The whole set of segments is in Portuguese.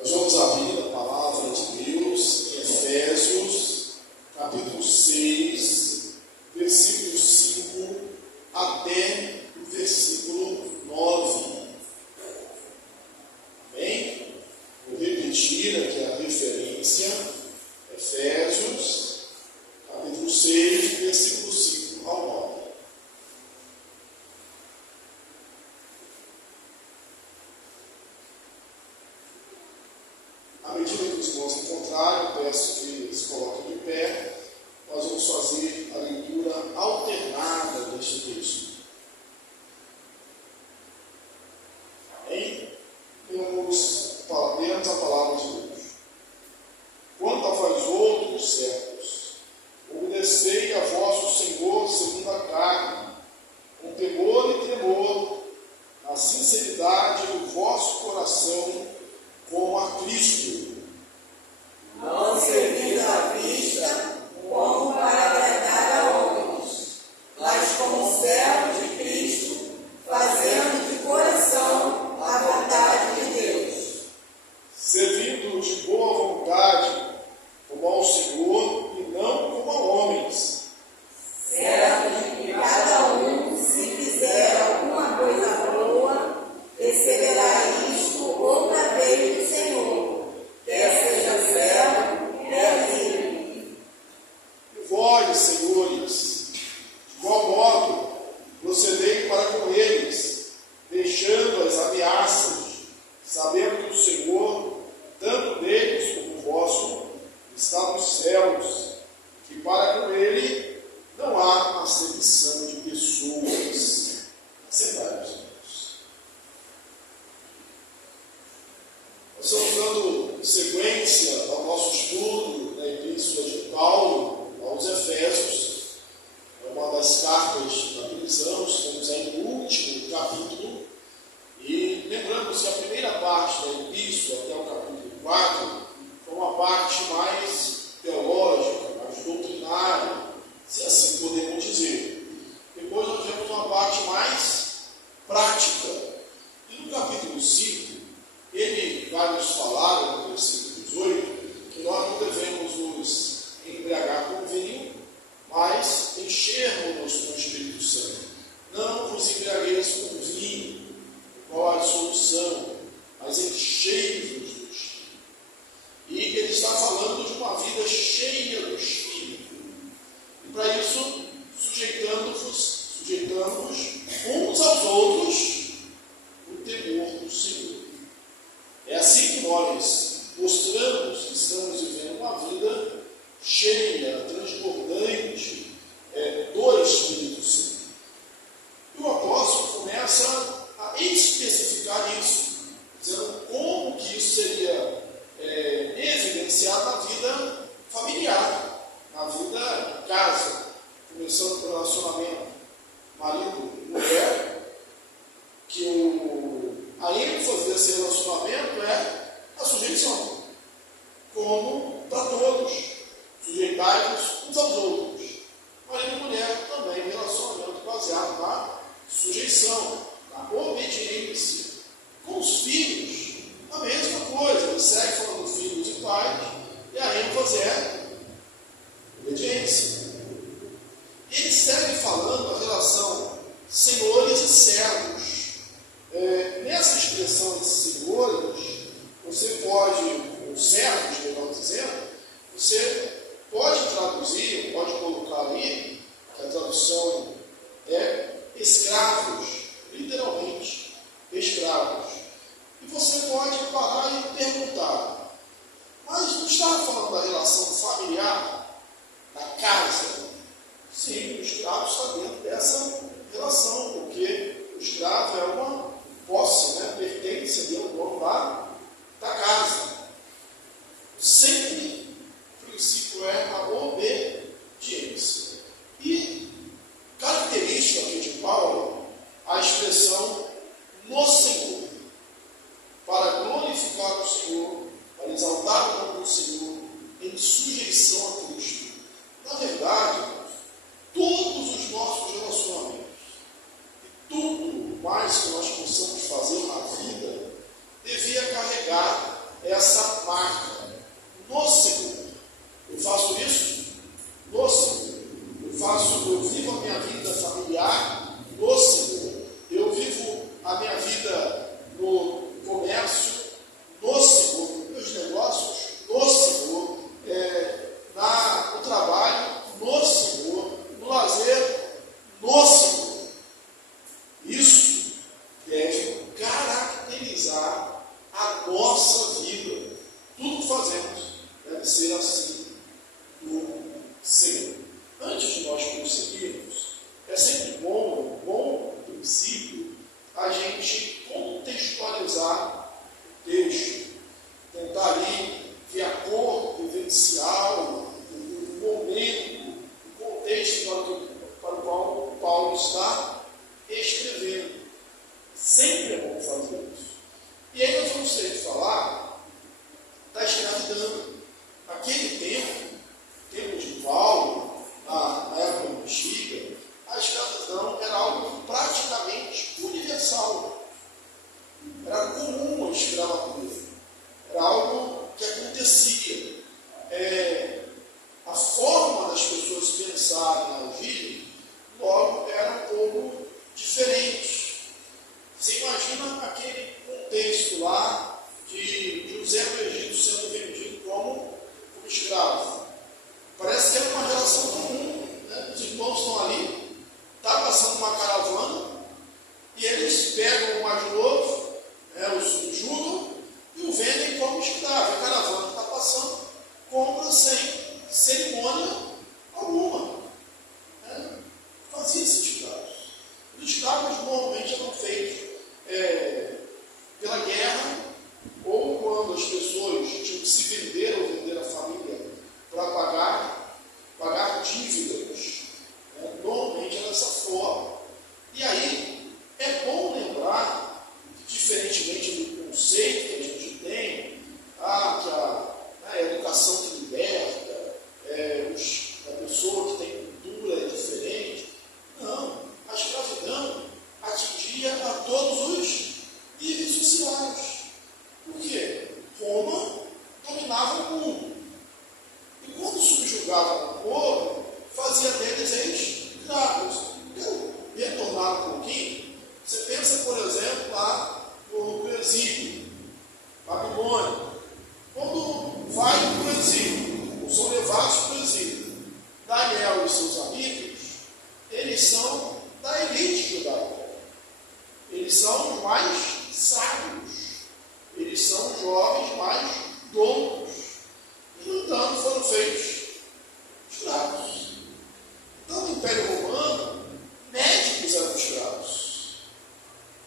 Nós vamos abrir a palavra de Deus em Efésios, capítulo 6, versículo 5 até o versículo 9. Amém? Vou repetir aqui a referência. Efésios, capítulo 6, versículo 5 ao 9. À medida que os irmãos encontrarem, peço que se coloquem de pé. Nós vamos fazer a leitura alternada deste texto. Amém? Temos a palavra de Deus. Quanto a vós outros, servos, obedecei a vosso Senhor segundo a carne, com temor e tremor, na sinceridade do vosso coração, como a Cristo. Não servindo à vista, como para agradar a homens, mas como servos de Cristo, fazendo de coração a vontade de Deus. Servindo de boa vontade, como ao Senhor e não como a homens. Certo de que cada um, se fizer alguma coisa boa, receberá isto outra vez do Senhor, quer seja servo, quer livre. E vós, senhores, de igual modo, procedei para com eles, deixando as ameaças, sabendo que o Senhor, tanto deles como vosso, está nos céus, que para com ele não há acepção de pessoas. Assentai-vos, irmãos. Nós estamos dando sequência ao nosso estudo da Epístola de Paulo aos Efésios. É uma das cartas que analisamos, estamos aí no último capítulo. E lembramos que a primeira parte da Epístola, até o capítulo 4, foi uma parte mais teológica, mais doutrinária, se assim podemos dizer. Depois nós temos uma parte mais prática. E no capítulo 5, ele vai nos falar, no versículo 18, que nós não devemos nos embriagar com vinho, mas enchermos-nos com o Espírito Santo. Não vos embriagueis com vinho, qual a solução, mas enchei-vos do Espírito. E ele está falando de uma vida cheia do Espírito. E para isso, sujeitamos uns aos outros no temor do Senhor. É assim que nós mostramos que estamos vivendo uma vida cheia, transbordante do Espírito Santo. E o apóstolo começa a especificar isso, dizendo como que isso seria evidenciado na vida familiar, na vida em casa, começando pelo relacionamento marido e mulher, que a ênfase desse relacionamento é a sujeição, como para todos, sujeitai-vos uns aos outros. Marido e mulher também, relacionamento baseado na sujeição, na obediência. Com os filhos, a mesma coisa, ele segue falando filhos e pais, e a ênfase é obediência. Ele segue falando a relação senhores e servos. Nessa expressão de senhores, você pode, ou servos, melhor dizendo, você pode traduzir, pode colocar ali, que a tradução é escravos, literalmente, escravos. E você pode parar e perguntar, mas não está falando da relação familiar, da casa? Sim, o escravo está dentro dessa relação, porque o escravo é uma posse, pertence ali ao dono da casa. Sempre o princípio é a obediência. E característica aqui de Paulo, a expressão no Senhor, para glorificar o Senhor, para exaltar o nome do Senhor, em sujeição a Cristo. Na verdade, todos os nossos relacionamentos e tudo mais que nós possamos fazer na vida devia carregar essa para a nossa vida. Tudo que fazemos deve ser assim do Senhor. Antes de nós prosseguirmos, é sempre bom, um bom princípio, a gente contextualizar o texto, tentar ali ver a cor vivencial, o momento, o contexto para o qual Paulo está escrevendo. Sempre é bom fazer isso. E aí nós vamos ter que falar da escravidão. Naquele tempo de Paulo, na época antiga, a escravidão era algo praticamente universal. Era comum a escravatura. Era algo que acontecia. A forma das pessoas pensarem e agirem, logo, era um pouco diferente. Você imagina aquele contexto lá de José do Egito sendo vendido como escravo. Parece que era uma relação comum, né? Os irmãos estão ali, está passando uma caravana, e eles pegam o mais novo, o jugam, e o vendem como escravo. A caravana está passando, compra sem cerimônia alguma. Fazia esses escravos. Os escravos normalmente eram feitos pela guerra, ou quando as pessoas tinham que se vender ou vender a família para pagar dívidas. Normalmente era dessa forma. E aí, é bom lembrar, diferentemente do conceito que a gente tem, que a educação que liberta, a pessoa que tem cultura é diferente. Não, a escravidão atingia a todos os níveis sociais. Por quê? Roma dominava o mundo. E quando subjugava o povo, fazia deles escravos. Quero retornar um pouquinho. Você pensa, por exemplo, lá no exílio, Babilônia. Quando vai para o exílio, são levados para o exílio, Daniel e seus amigos, eles são da elite judaica. Eles são os mais sábios. Eles são os jovens mais doutos. E, no entanto, foram feitos escravos. Então, no Império Romano, médicos eram escravos.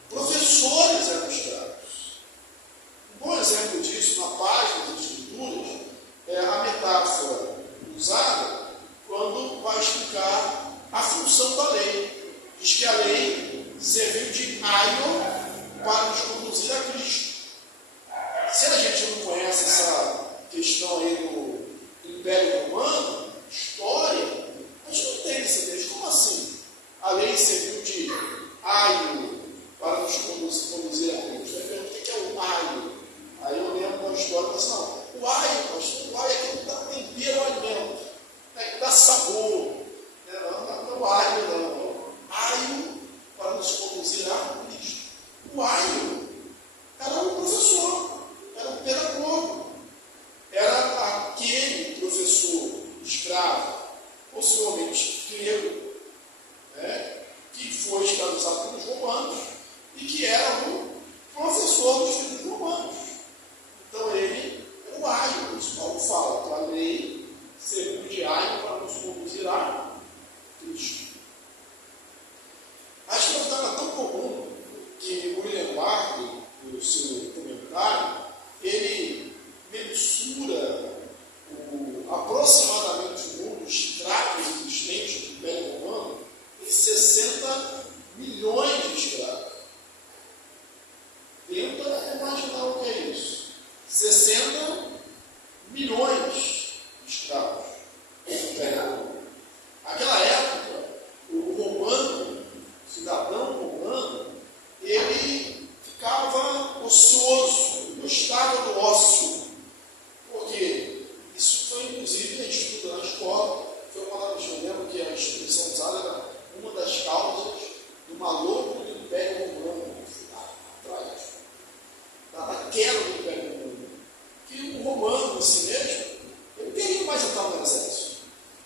Professores eram escravos. Um bom exemplo disso, na página das Escrituras, é a metáfora usada quando vai explicar a função da lei. Diz que a lei serviu de aio para nos conduzir a Cristo. Se a gente não conhece essa questão aí do Império Romano, história, a gente não tem esse texto. Como assim? A lei serviu de aio para nos conduzir a Cristo. Eu perguntei o que é o aio. Aí eu lembro da história, mas não, o aio, pastor, o aio é aquilo que dá tempero ao alimento, que dá sabor. Não, o aio não. Aio para nos conduzir a Cristo. O aio era um professor, era um pedagogo, era aquele professor escravo, possivelmente grego, que foi escravizado pelos romanos e que era o professor dos filhos romanos. Então ele era o aio, por isso Paulo fala que a lei serviu de aio para nos conduzir a Cristo. A escravidão era tão comum que o William Barclay, no seu comentário, ele mensura aproximadamente o número de escravos existentes no Império Romano em 60 milhões de escravos. Tenta imaginar o que é isso. 60 milhões de escravos no Império Romano. Naquela época, o romano, o cidadão romano, ele ficava ocioso, gostava do ócio. Por quê? Isso foi, inclusive, a gente estuda na escola. Foi uma das, eu lembro que a instituição usada era uma das causas do maluco do Império Romano, atrás, da queda do Império Romano. Que o romano, assim mesmo, ele queria mais entrar no exército.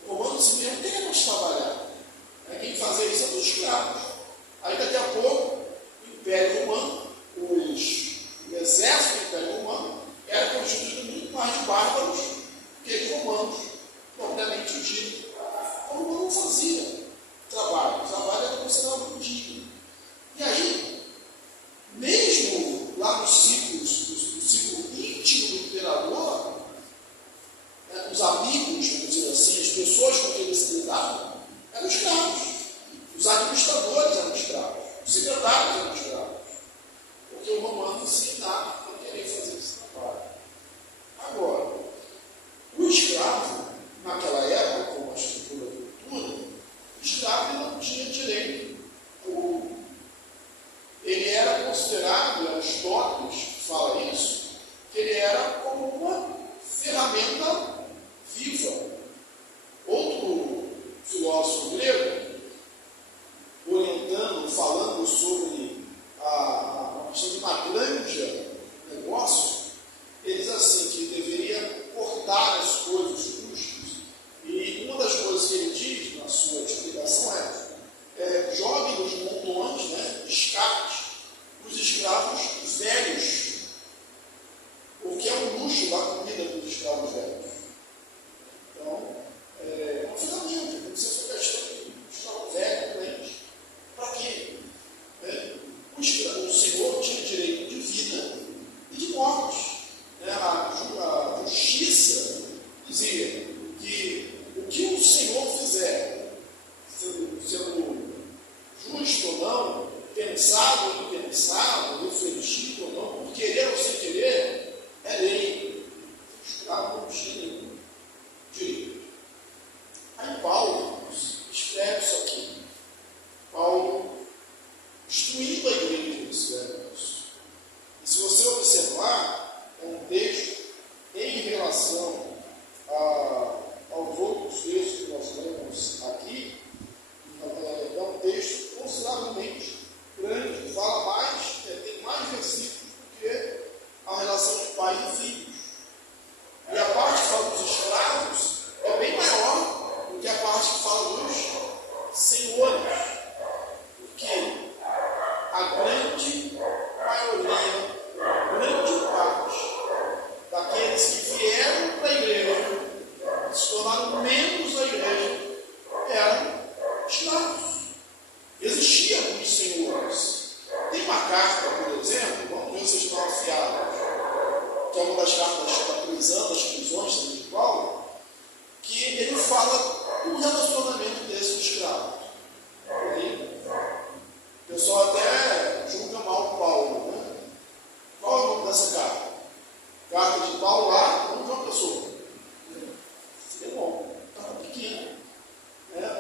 O romano, assim mesmo, queria mais trabalhar. Quem fazia isso eram os escravos. Aí, daqui a pouco, o Império Romano, o exército do Império Romano era constituído muito mais de bárbaros que de romanos, propriamente dito. O romano não fazia trabalho, o trabalho era considerado muito digno. E aí, mesmo lá nos ciclos, no ciclo íntimo do imperador, né, os amigos, vamos dizer assim, as pessoas com quem ele se lidava, eram escravos. Os administradores eram escravos, os secretários eram escravos. Porque o romano em si não queria fazer esse trabalho. Agora, o escravo, naquela época, como a estrutura da cultura, o escravo não tinha direito algum. Ele era considerado, Aristóteles fala isso, que ele era como uma ferramenta viva. Outro filósofo grego, orientando, falando sobre a questão de uma grande negócio, ele diz assim, que deveria cortar as coisas justas. E uma das coisas que ele diz na sua explicação jogue nos montões, descarte os escravos velhos, porque é um luxo da comida dos escravos velhos. Então, é uma ferramenta, como se for gastando um escravo velho, doente. Para quê? O Senhor tinha direito de vida e de morte. A justiça dizia que o que o Senhor fizer, sendo justo ou não, pensado ou impensado, refletido ou não, por querer ou sem querer, é lei. O escravo não tinha nenhum direito. Aí Paulo escreve isso aqui. Paulo, instruindo a igreja, escreve isso. E se você observar, é um texto em relação aos outros textos que nós lemos aqui, é um texto consideravelmente grande, fala mais, tem mais versículos do que a relação de pais e filhos. E a parte que fala dos escravos é bem maior do que a parte que fala dos senhores. Porque a grande maioria, a grande parte daqueles que vieram para a igreja, se tornaram membros da igreja, eram escravos. Existiam muitos senhores. Tem uma carta, por exemplo, vamos ver se vocês estão afiados, que é uma das cartas da prisão, das prisões também de Paulo, que ele fala do relacionamento desses escravos. O pessoal até julga mal Paulo, né? Qual é o nome dessa carta? Carta de Paulo lá, não de uma pessoa. É bom, carta pequena.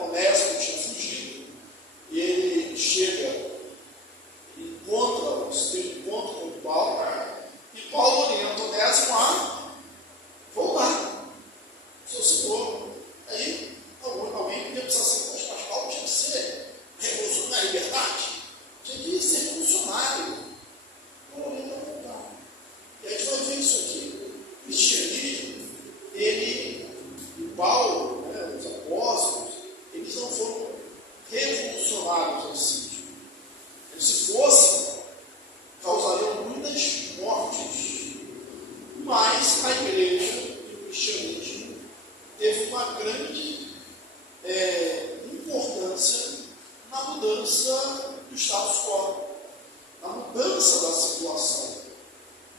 Onésimo tinha fugido, e ele chega, teve encontro com Paulo, e Paulo orienta Onésimo a voltar. Seu senhor. Aí, alguém podia pensar assim, mas Paulo tinha que ser revolucionário, liberdade, tinha que ser revolucionário. Paulo orienta a voltar. E a gente vai ver isso aqui. O cristianismo, e Paulo, os apóstolos, eles não foram revolucionários assim. Se fossem, causariam muitas mortes. Mas a igreja e o cristianismo teve uma grande importância na mudança do status quo, na mudança da situação.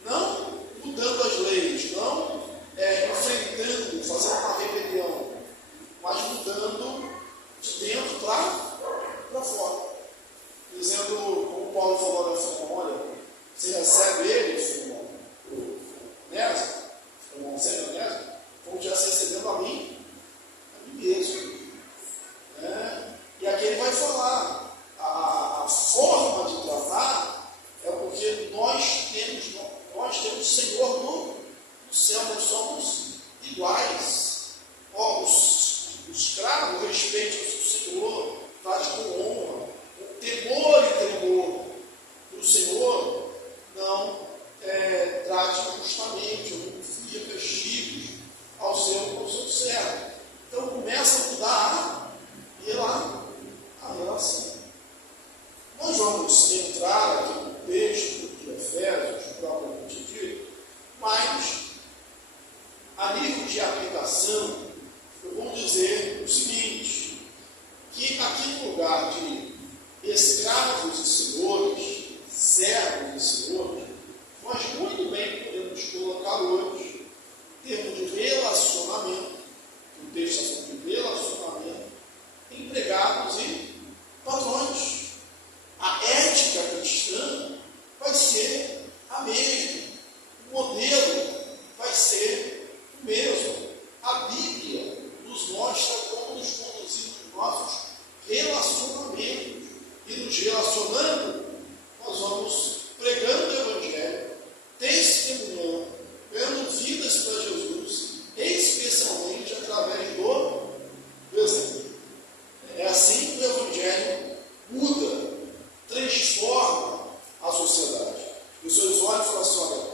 Não mudando as leis, não enfrentando, fazendo uma rebelião, mas mudando de dentro para fora. Dizendo, como Paulo falou na Filemão, olha, você recebe ele, Filemão, o Onésimo, Filemão recebe o Onésimo, como estivesse recebendo a mim mesmo. E aqui ele vai falar, a forma de tratar é porque nós temos Senhor no céu, nós somos iguais. O escravo respeita o seu Senhor, trate com honra, com temor e temor do Senhor, não trate injustamente, ou não inflija castigos ao seu servo. Então começa a mudar a relação. Nós vamos entrar aqui no texto de Efésios, propriamente colocar hoje, em termos de relacionamento, o texto está falando de relacionamento, empregados e patrões. A ética cristã vai ser a mesma, o modelo vai ser o mesmo. A Bíblia nos mostra como nos conduzir nos nossos relacionamentos, e nos relacionando, nós vamos pregando o Evangelho, testemunhando, dando vidas para Jesus, especialmente através do exemplo. É assim que o Evangelho muda, transforma a sociedade. E os seus olhos falam assim: olha,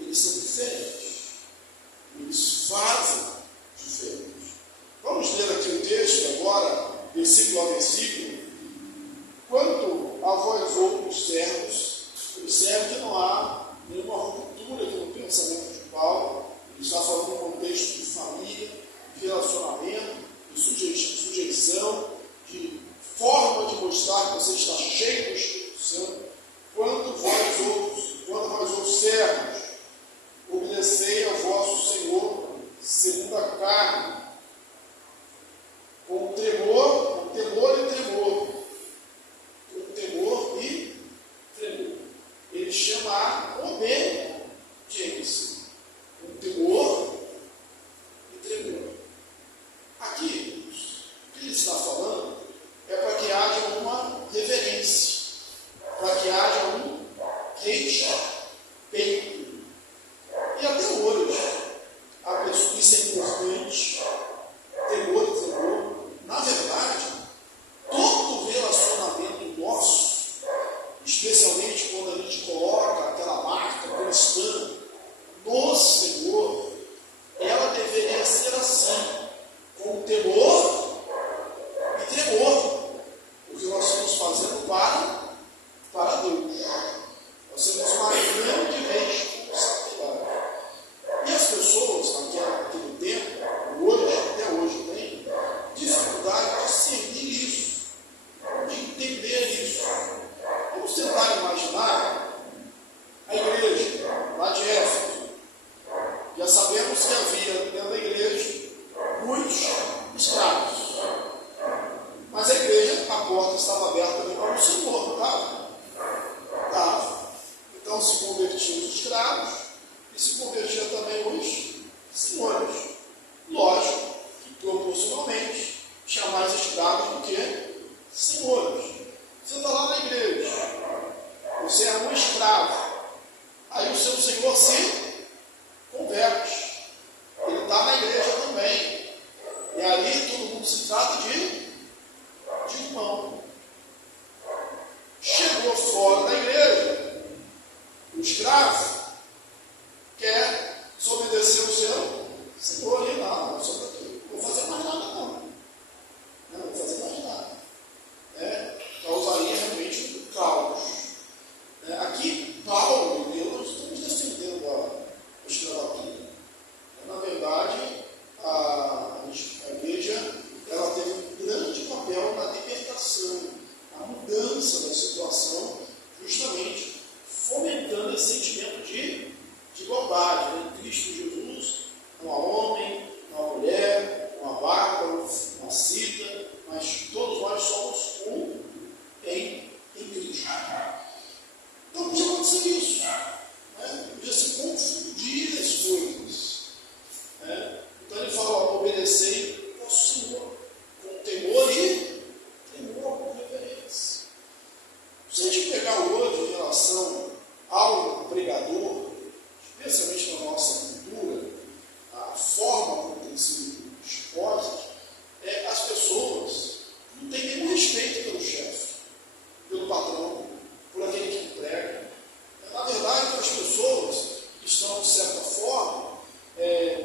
eles são diferentes, eles fazem diferente. Vamos ler aqui o texto agora, versículo a versículo. Quanto a vós outros servos, observe que não há nenhuma ruptura aqui no pensamento de Paulo. Ele está falando no contexto de família, de relacionamento, de sujeição, de forma de mostrar que você está cheio do Espírito Santo. Quanto a vós outros servos, obedecei ao vosso Senhor segundo a carne, com temor e tremor. Com temor e tremor. Ele chama a obediência. Com temor e tremor. Aqui, o que ele está falando é para que haja uma reverência, para que haja um respeito. E até hoje, a pessoa, isso é importante, temor e tremor. Na verdade, todo relacionamento nosso, especialmente quando a gente coloca aquela marca cristã no Senhor, ela deveria ser assim, com temor e tremor, porque nós estamos fazendo para Deus. Nós temos uma grande responsabilidade. E as pessoas, naquele tempo, hoje, até hoje, têm dificuldade de discernir isso, de entender isso. Vamos tentar imaginar a igreja lá de Éfeso. Já sabemos que havia dentro da igreja muitos escravos. Mas a igreja, a porta estava aberta também para o Senhor, não estava? Estava. Então se convertiam os escravos e se convertiam também os senhores. Lógico que proporcionalmente tinha mais escravos do que senhores. Você está lá na igreja, você é um escravo, aí o seu senhor se converte, ele está na igreja também, e ali todo mundo se trata de irmão. Chegou fora da igreja, o escravo quer desobedecer o seu senhor ali, não sou daqui, não vou fazer mais nada não vou fazer mais nada, causaria realmente um caos. Aqui Paulo e eu não estamos defendendo a escravatura. Na verdade, a igreja ela teve um grande papel na libertação, na mudança da situação, justamente fomentando esse sentimento de igualdade, em Cristo Jesus, não há homem, não há mulher, não há bárbaro, não há cita, mas todos nós somos um em Cristo. Então podia acontecer isso, podia se confundir as coisas. Então ele fala: obedecei ao Senhor com temor e tremor, com reverência. Se a gente pegar hoje em relação ao pregador, especialmente na nossa cultura, a forma como tem sido exposta, as pessoas não têm nenhum respeito pelo chefe, pelo patrão, por aquele que emprega. Na verdade, as pessoas que estão, de certa forma,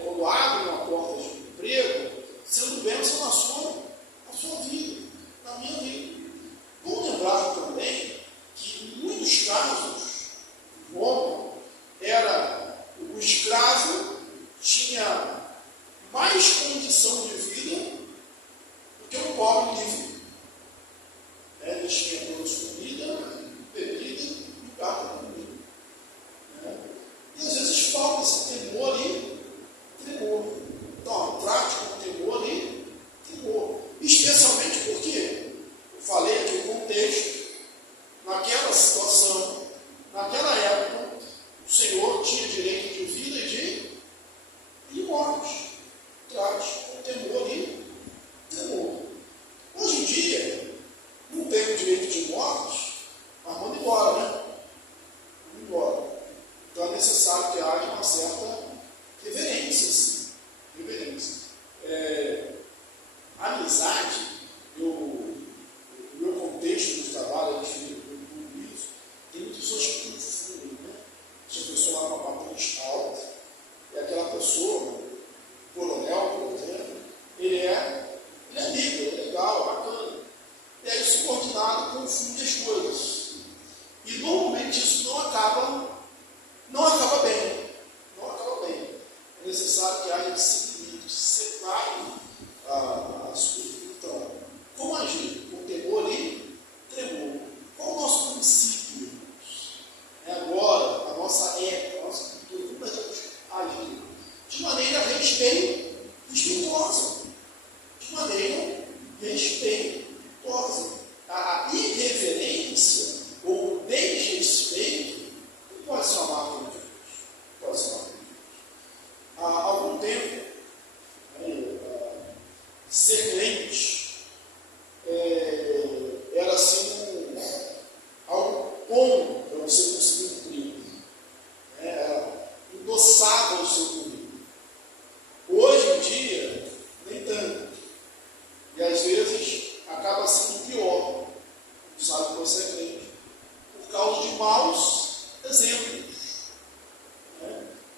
quando abrem uma porta de emprego, sendo bênção na sua vida, na minha vida. Vamos lembrar também que, em muitos casos, o homem o escravo tinha mais condição de vida do que um pobre livre. Eles tinham todos comida, bebida e lugar para dormir. E às vezes falta esse necessário que haja uma certa reverência, sim. Reverência. A amizade, no meu contexto de trabalho, tem muitas pessoas que confundem, né? Se a pessoa lá com uma patente alta, e aquela pessoa, o coronel, por exemplo, ele é amigo, ele é legal, bacana. E aí o subordinado confunde as coisas. E normalmente isso não acaba bem. Não acaba bem. É necessário que haja disciplina, que se separe as coisas. Então, como agir? Com temor e tremor. Qual o nosso princípio, irmãos? Agora, a nossa época, a nossa cultura, como nós devemos agir? De maneira respeitosa. De maneira respeitosa. A irreverência ou desrespeito não pode ser uma marca de Deus. Pode ser uma marca de Deus. Há algum tempo, ser crente era assim algo bom para você conseguir cumprir. Endossava o seu currículo. Hoje em dia, nem tanto. E às vezes acaba sendo pior. Não sabe que você é crente. Por causa de maus exemplos.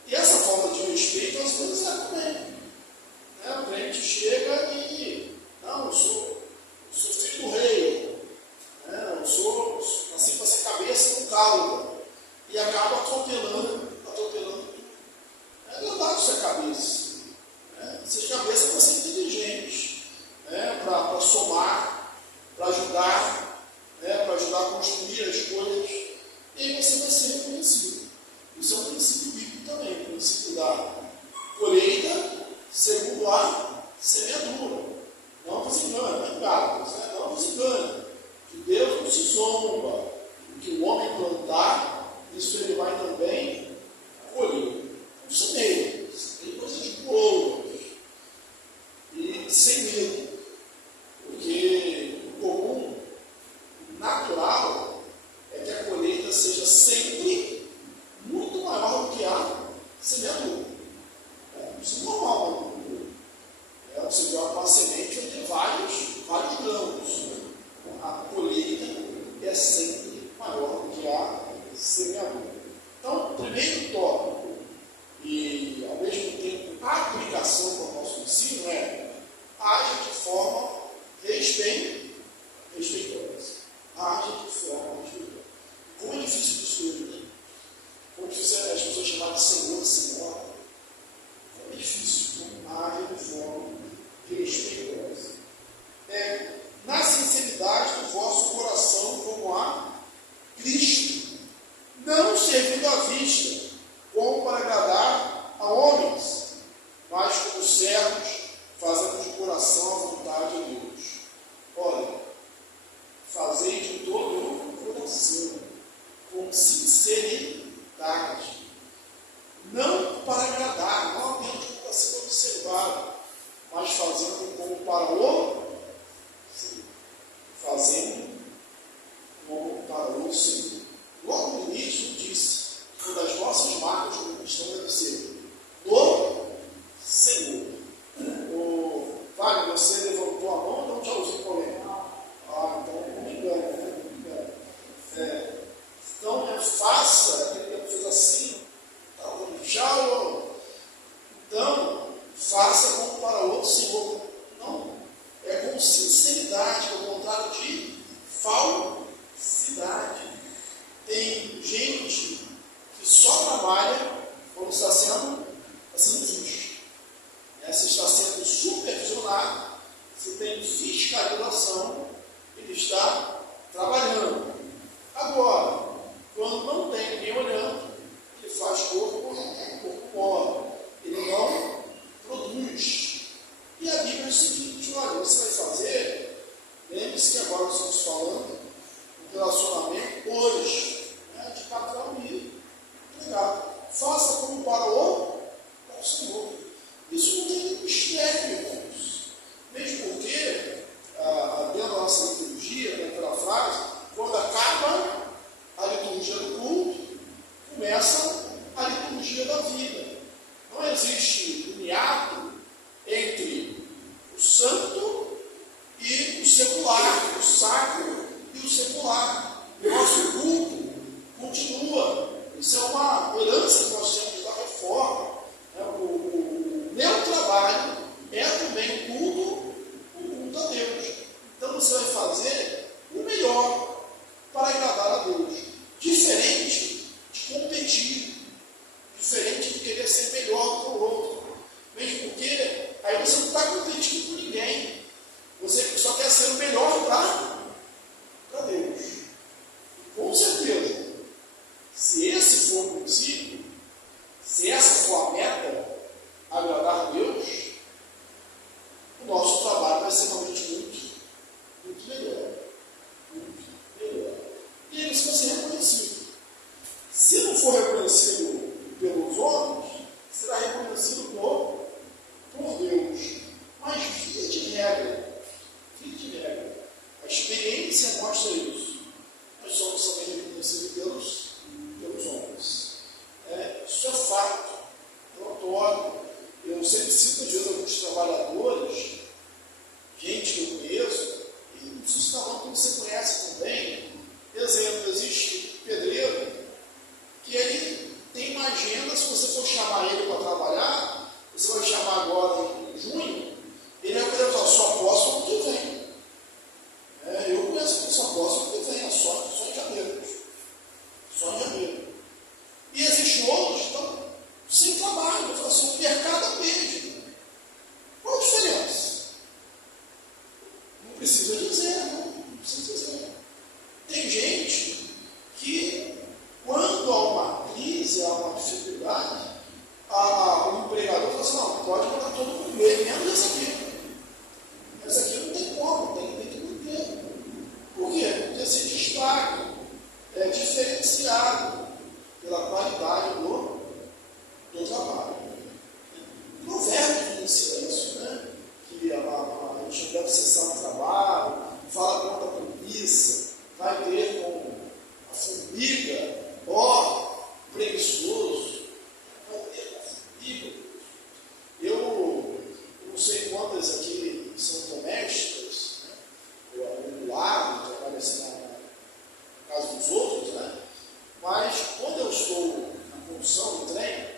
E essa falta de respeito às vezes é também. O crente chega e, não, eu sou filho do rei, eu nasci para ser cabeça no caldo, e acaba atropelando tudo. É verdade ser cabeça. Ser cabeça é para ser inteligente, para somar, para ajudar a construir as coisas, e aí você vai ser reconhecido. Isso é um princípio bíblico também, o princípio da colheita segundo a semeadura. Não vos engane, não vos engane, que Deus não se zomba, o que o homem plantar, isso ele vai também colher. Não semeia, tem coisas boas, e sem medo, porque o comum, o natural, é que a colheita seja sempre muito maior do que a semeadura. Isso é normal, né? Você joga uma semente e tem vários grãos. A colheita é sempre maior do que a semeadura. Então, primeiro tópico, e ao mesmo tempo a aplicação para o nosso ensino age de forma respeitosa. Age de forma respeitosa. Como é difícil isso hoje, né? Como é difícil as pessoas chamarem de Senhor, Senhora. É difícil, age de forma respeitosa. Na sinceridade do vosso coração como a Cristo, não servindo à vista, como para agradar a homens, mas como servos, fazendo de coração a vontade de Deus. Olha, fazei de todo o coração, com sinceridade, não para agradar, não apenas para ser observado, mas fazendo como para o Senhor. Fazendo como para o Senhor. Logo no início disse, uma das nossas marcas como cristão deve ser do Senhor. Wagner, você levantou a mão, não já usei polêmica. Então não me engano. Então, faça, aquele que fez assim, tchau. Então, faça como para o outro Senhor. Não, é com sinceridade, ao contrário de falsidade. Tem gente que só trabalha quando está sendo justo. Se está sendo supervisionado, se tem fiscalização, ele está trabalhando. Agora, quando não tem ninguém olhando, ele faz corpo mole. Ele não produz. E a Bíblia é o seguinte: olha, você vai fazer, lembre-se que agora nós estamos falando um relacionamento hoje, de patrão e empregado. Faça como para o da vida. Não existe um hiato entre o santo e o secular, o sacro e o secular. O nosso culto continua. Isso é uma herança que nós temos da reforma. O meu trabalho é também o culto a Deus. Então você vai fazer o melhor para agradar a Deus. Diferente de competir, diferente de querer ser melhor que o outro. Mesmo porque aí você não está competindo com ninguém. Você só quer ser o melhor para Deus. Com certeza, se esse for o princípio, se essa for a meta, agradar a Deus, o nosso trabalho vai ser realmente muito melhor. Muito melhor. E ele vai ser reconhecido. Se não for reconhecido pelos homens, será reconhecido por Deus. Mas via de regra, a experiência mostra isso. Nós somos também reconhecidos pelos homens. Isso é fato, é notório. Eu sempre cito, às vezes, alguns trabalhadores, gente que eu conheço, e não sei se não você conhece também. Exemplo, existe pedreiro que ele tem uma agenda. Se você for chamar ele para trabalhar, você vai chamar agora em junho, ele vai querer só posso ano que vem. Eu conheço que só posso ano que vem, só em janeiro. Só em janeiro. E existem outros que estão sem trabalho. Eu falo assim, o mercado é o mesmo. Qual a diferença? Não precisa dizer, não precisa dizer. Tem gente que, quando há uma crise, há uma dificuldade, o empregador fala assim, não, pode mandar todo mundo ver, menos esse aqui. Esse aqui não tem como, tem que manter. Por quê? Porque se destaca, é diferenciado pela qualidade do trabalho. Provérbios ensina isso, né? Que a gente deve cessar no trabalho, fala contra a preguiça, vai ter com a formiga, preguiçoso, vai ter com a formiga. Eu não sei quantas aqui são domésticas, né? Eu acumulado, trabalho assim na casa dos outros, né? Mas quando eu estou na condução do trem,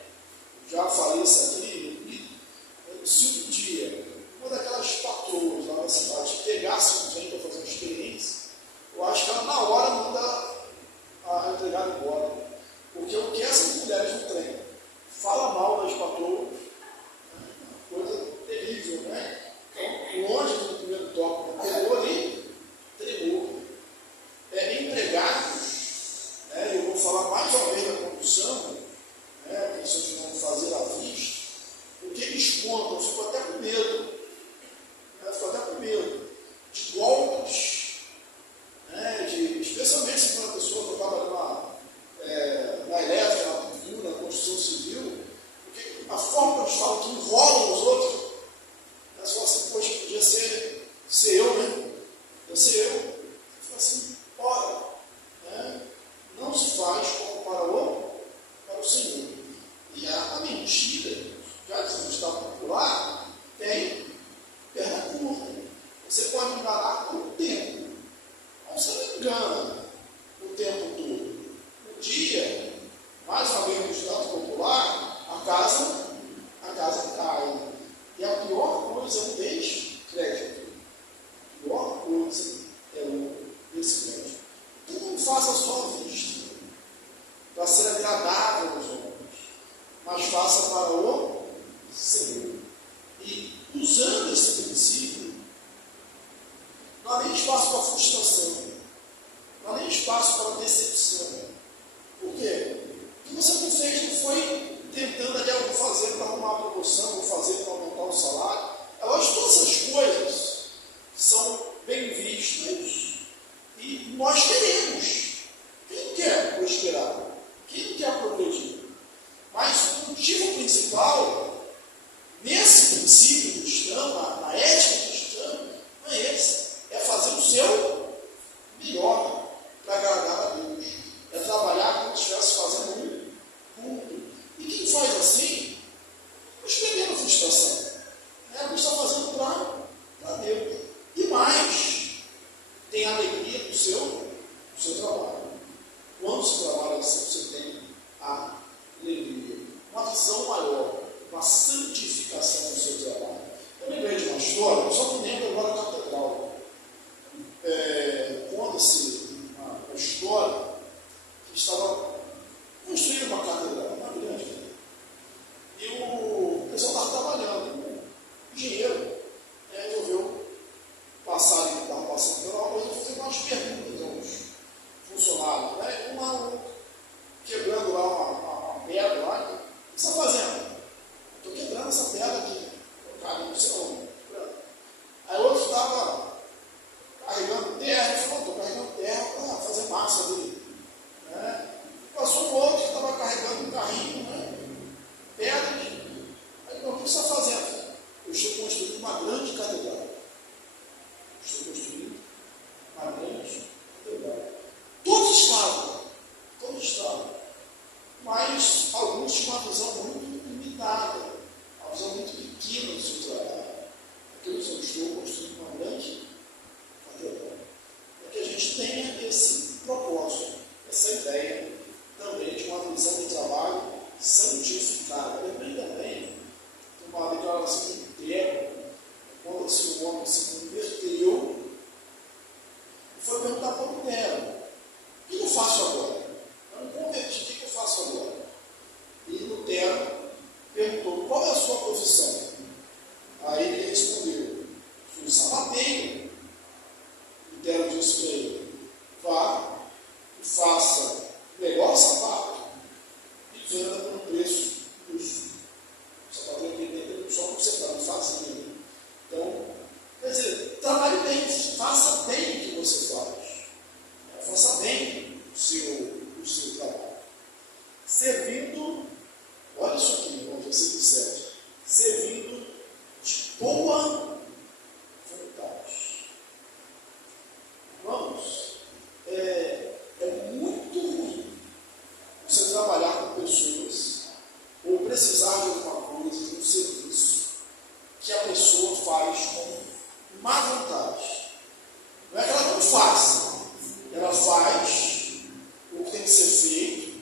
já falei isso aqui, se um dia uma daquelas patroas lá na cidade pegasse um trem para fazer uma experiência, eu acho que ela na hora manda a empregada embora. Porque o que essas mulheres no trem fala mal das patroas, coisa terrível, né? Então, longe do primeiro toque, pegou ali, tremou. Empregados, eu vou falar mais uma vez da condução, que vocês vão fazer à vista, o que eles contam, eu fico até com medo, de golpes, especialmente se for uma pessoa que trabalha na elétrica, na pintura, na construção civil, porque a forma que eles falam que enrolam os outros, elas falam assim, poxa, podia ser eu, né? Podia ser eu. Você fala assim, ora, não se faz como para o Senhor. E a mentira, já que está popular, tem perna curta. Você pode enganar por um tempo. Mas você não engana o tempo todo. Um dia, mais uma vez no estado popular, a casa cai. E a pior coisa é o descrédito. A pior coisa é o descrédito. Então não faça só a vista para ser agradável aos homens, mas faça para o Senhor. E usando esse princípio, não há nem espaço para frustração, não há nem espaço para decepção. Por quê? Porque você não fez, não foi tentando ali, eu vou fazer para arrumar a promoção, vou fazer para aumentar o salário. Todas essas coisas são bem vistas e nós queremos. Quem não quer prosperar? Quem não quer progredir? Mas o motivo principal, nesse princípio cristão, na ética cristã, não é esse. É fazer o seu melhor para agradar a Deus. É trabalhar como se estivesse fazendo um culto. E quem faz qual é a sua profissão? Aí ele respondeu: sou sapateiro. E Lutero disse para ele: vá e faça o melhor sapato e venda por um preço justo. O sapateiro que ele tem só para você está fazendo. Então, quer dizer, trabalhe bem, faça bem o que você faz. Faça bem o seu trabalho. Servindo, olha isso aqui, irmão, versículo 7. Servindo de boa vontade. Vamos, é muito ruim você trabalhar com pessoas ou precisar de alguma coisa, de um serviço que a pessoa faz com má vontade. Não é que ela não faça, ela faz o que tem que ser feito,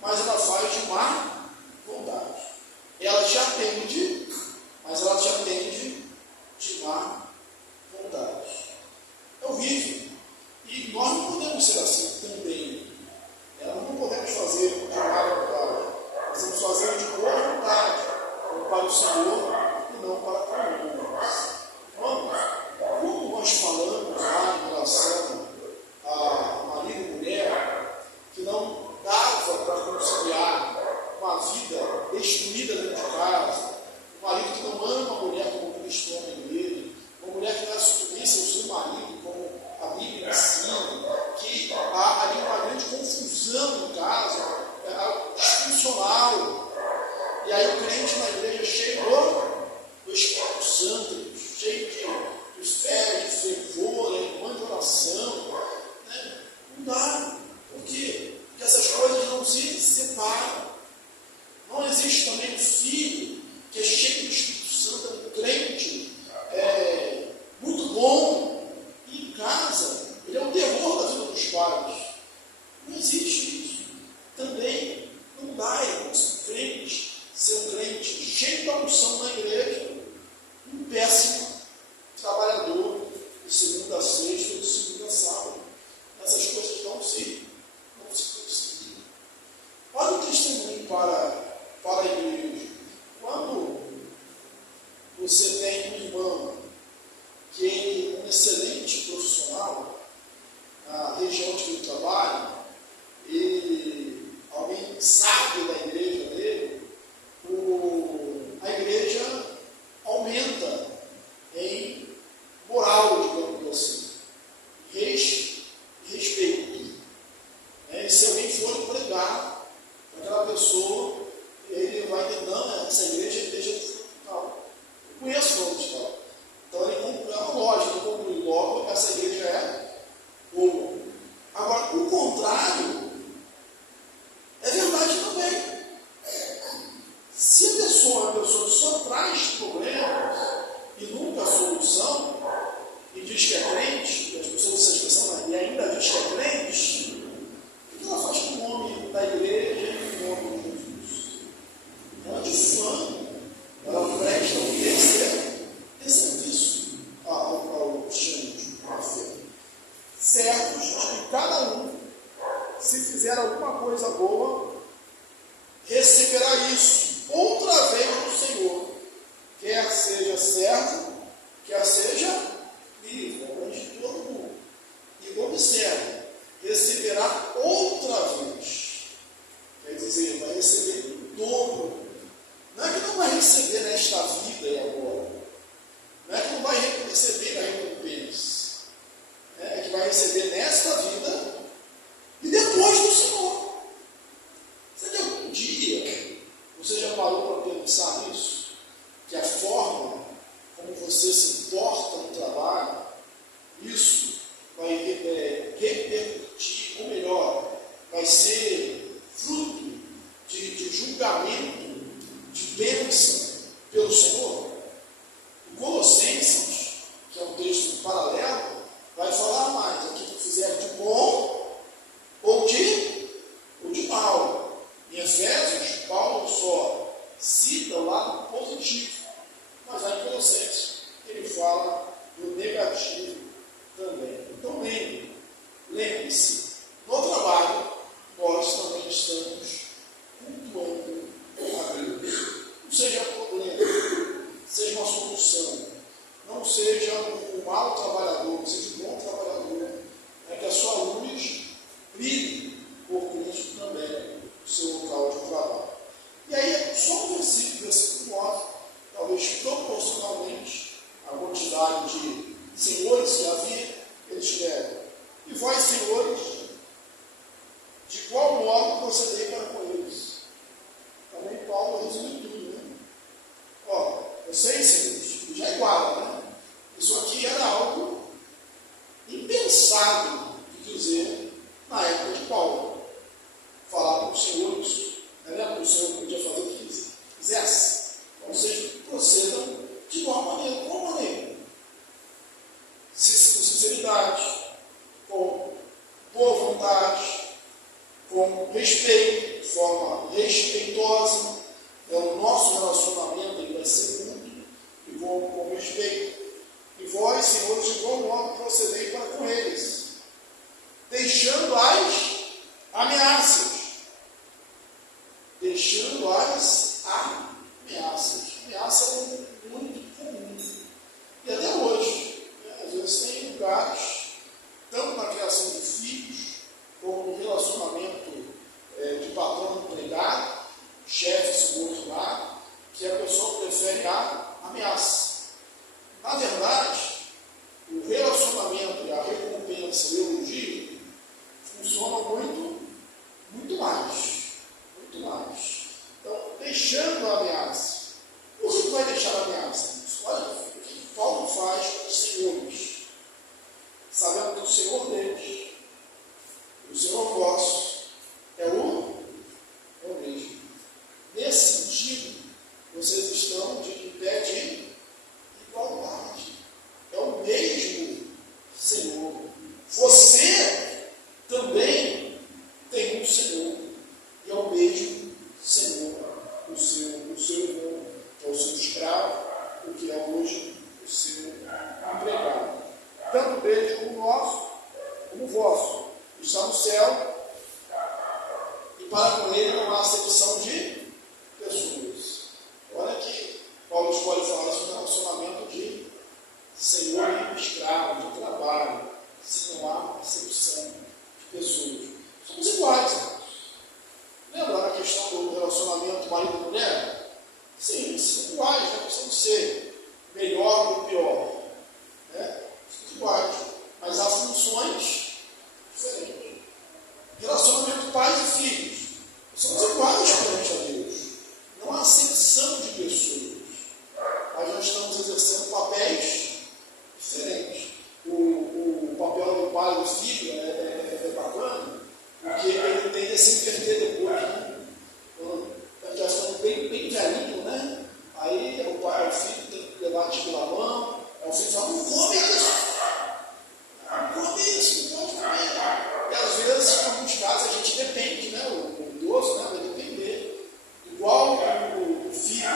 mas ela faz de má vontade. Ela te atende, mas ela te atende de má vontade. É horrível. E nós não podemos ser assim também. Nós não podemos fazer de má vontade. Nós temos que fazer de boa vontade, para o Senhor e não para conosco. Vamos, como nós falamos lá em relação a marido e mulher, que não dava para conciliar uma vida destruída dentro de casa, um marido que não ama a mulher como Cristo ama dele, uma mulher que não é submissa ao seu marido, como a Bíblia ensina, que há ali uma grande confusão em casa, disfuncional. E aí o crente na igreja cheio do Espírito Santo, cheio de fé, de fervor, de oração, né? Não dá. Por quê? Porque essas coisas não se separam. Não existe também um filho que é cheio do Espírito Santo, um crente, muito bom, e em casa ele é o terror da vida dos pais. Não existe isso. Também não dá, irmãos, crente, ser um crente cheio da unção na igreja, um péssimo trabalhador de segunda a sexta ou de segunda a sábado. Essas coisas não se conseguem. Olha o testemunho para a igreja. Quando você tem um irmão que é um excelente profissional na região onde ele trabalha, e alguém sabe da igreja dele, a igreja aumenta em moral, digamos assim, respeito. E se alguém for pregar para aquela pessoa, ele vai dizer: não, essa igreja é a igreja do tal. Eu conheço o nome de tal. Então ele conclui, é uma lógica, ele conclui logo, essa igreja é boa. Agora, o contrário é verdade também. Se a pessoa é uma pessoa que só traz problemas e nunca solução, e diz que é crente, e as pessoas usam essa expressão, e ainda diz que é crente, o que ela faz com o nome da igreja e com o nome de Jesus? Ela difama, ela presta um serviço ao Xande, à fé. Certos de que cada um, se fizer alguma coisa boa, receberá isso outra vez do Senhor, quer seja servo, quer seja livre, abrange todo mundo. E observe, receberá outra vez, quer dizer, vai receber em dobro. Não é que não vai receber nesta vida e agora, não é que não vai receber a recompensa, é que vai receber nesta vida e depois do Senhor. Será que algum dia você já parou para pensar nisso? Que a forma como você se porta no trabalho, isso vai repercutir, ou melhor, vai ser fruto de julgamento, de bênção pelo Senhor. O Colossenses, que é um texto paralelo, vai falar mais aquilo que fizer de bom ou de mal. Em Efésios, Paulo só cita o lado positivo, mas lá em Colossenses ele fala do negativo também. Então lembre-se, no trabalho nós também estamos cultuando a Deus. Não seja Paulo resumiu tudo, né? Ó, vocês, senhores, já iguala, né? Isso aqui era algo impensado de dizer na época de Paulo. Falar para os senhores, né? O senhor podia fazer o que quisesse. Então, vocês procedam de igual maneira. Qual maneira? Com sinceridade, com boa vontade, com respeito, de forma respeitosa. O nosso relacionamento ele vai ser muito e com respeito. E vós, senhores, de igual modo procedei para com eles, deixando as ameaças. Deixando as ameaças. Ameaça é muito comum. E até hoje, né, às vezes tem lugares, tanto na criação de filhos, como no relacionamento de patrão empregado, chefe subordinado, que a pessoa prefere a ameaça. Na verdade, o relacionamento e a recompensa e o elogio funcionam muito mais. Muito mais. Então, deixando a ameaça. Por que vai deixar a ameaça? Olha o que Paulo faz com os senhores, sabendo que o Senhor deles, o Senhor vosso, é o mesmo. Nesse sentido, vocês estão em pé de igualdade. É o mesmo Senhor. Você também tem um Senhor. E é o mesmo Senhor. O seu irmão, é o seu escravo, o que é hoje o seu empregado. Tanto dele como nosso, como o vosso. Está no céu. E para com ele não há acepção de pessoas. Olha que Paulo escolhe falar sobre o relacionamento de senhor e escravo, de trabalho, se não há acepção de pessoas. Somos iguais, irmãos. Lembra a questão do relacionamento marido-mulher? Sim, somos iguais, não é questão de ser melhor ou pior. Né? Somos iguais, mas há funções diferentes. Relacionamento pais e filhos. Somos iguais perante a Deus. Não há acepção de pessoas. Mas nós estamos exercendo papéis diferentes. O papel do pai e do filho é bacana, porque ele tende a se inverter depois, né? Quando está ficando bem velhinho, né? Aí o filho tem que levar a tigre na mão, aí o filho fala, não come isso, não come isso, não pode comer. E às vezes, em alguns casos, a gente depende, né? O idoso, né? Vai depender. Igual o filho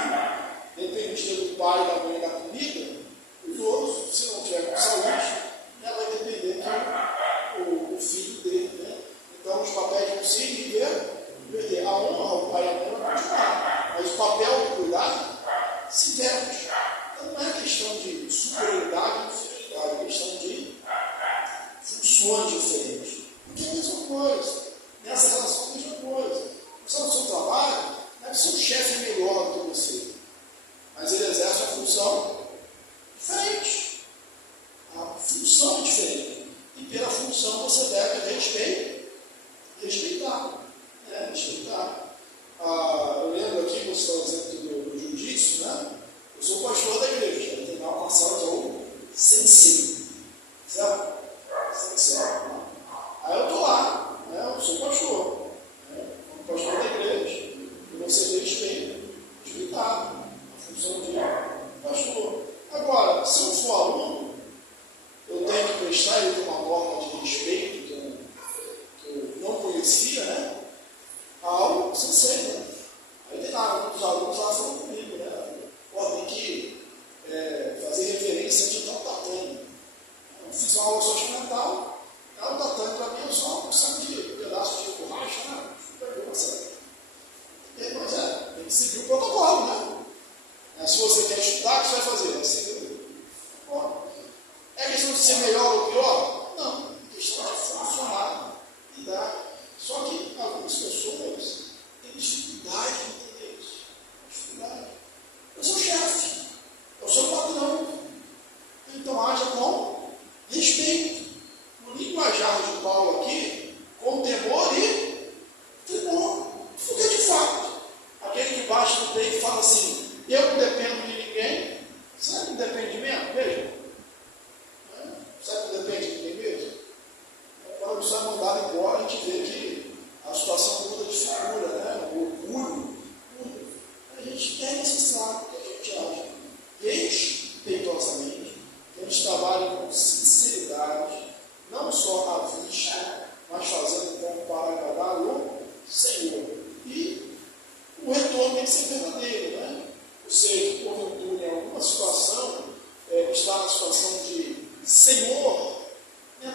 dependia do pai e da mãe da comida, os outros, se não tiver com saúde, né, vai depender do filho dele. Né? Então, os papéis vão se inverter. A honra ao pai e à mãe vai continuar, mas o papel de cuidar se inverte. Então, não é questão de superioridade e inferioridade, é questão de funções diferentes. Porque é a mesma coisa. Nessa relação, é a mesma coisa. Você no seu trabalho, não é que seu chefe é melhor do que você, mas ele exerce a função diferente. A função é diferente. E pela função você deve respeitar. Respeitar. Eu lembro aqui, você está dizendo do jiu-jitsu, né? Eu sou pastor da igreja, eu tenho uma parcela que é o sensei. Certo? Sensei. Aí eu estou lá, né? Eu sou pastor. Como pastor da igreja. E você deve respeitar a função de pastor. Agora, se eu for aluno, eu tenho que prestar ele uma norma de respeito que eu não conhecia, né? Algo sensei, né? Aí tem lá, alguns alunos lá falam comigo, né? Tem que fazer referência de tal tatame. Eu fiz uma aula só experimental, o tatame para mim é só um saco de pedaço de borracha, né? Mas tem que seguir o protocolo, né? Se você quer estudar, o que você vai fazer? Vai seguir. É questão de ser melhor ou pior? Não. É questão de funcionar e dar. Só que algumas pessoas têm dificuldade de entender isso. Dificuldade. Eu sou chefe. Eu sou patrão. Então haja com respeito. No linguajar de Paulo aqui, com temor e temor. Porque de fato, aquele que bate no alguém que fala assim, eu não dependo de ninguém, será que não depende de mim? Veja. Será que não depende de ninguém mesmo? Quando a pessoa é mandada embora, a gente vê que a situação muda de figura, né? O orgulho. A gente é necessário que a gente age respeitosamente, que a gente trabalhe com sinceridade, não só à vista, mas fazendo como para agradar o Senhor. E o retorno tem que ser verdadeiro, né? Ou seja, porventura, em alguma situação, está na situação de Senhor,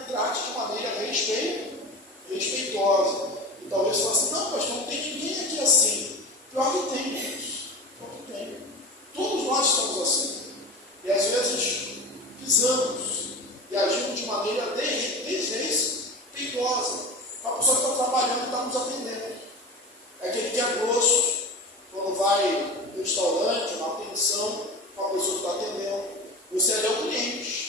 trate de maneira respeitosa. E talvez você fale assim, não, pastor, não tem ninguém aqui assim. Pior que tem, gente. Pior que tem. Todos nós estamos assim. E às vezes pisamos e agimos de maneira desrespeitosa. A pessoa que está trabalhando e está nos atendendo. É aquele que é grosso, quando vai no restaurante, uma atenção com a pessoa que está atendendo. Você é o cliente.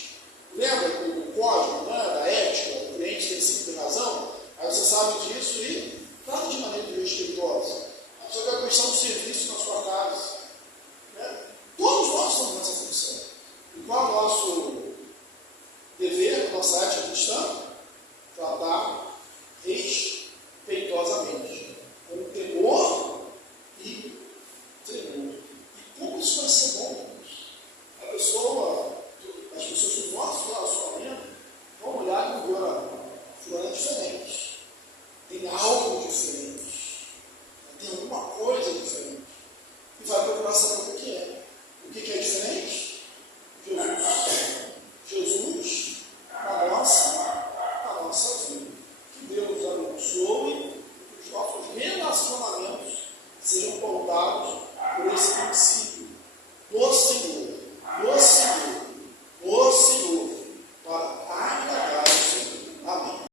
Lembra do código, né, da ética, o cliente tem sempre razão? Aí você sabe disso e trata de maneira respeitosa. A pessoa quer prestar um serviço na sua casa. Né? Todos nós estamos nessa função. E qual é o nosso dever, nossa ética cristã? Tratar respeitosamente, com temor e tremor. E como isso vai ser bom? As pessoas do nosso relacionamento vão olhar e vão ver, fulano é diferente, tem algo diferente, tem alguma coisa diferente, e vai procurar saber o que é. O que é diferente? Jesus na nossa vida. Que Deus nos abençoe e que os nossos relacionamentos sejam pautados por esse princípio.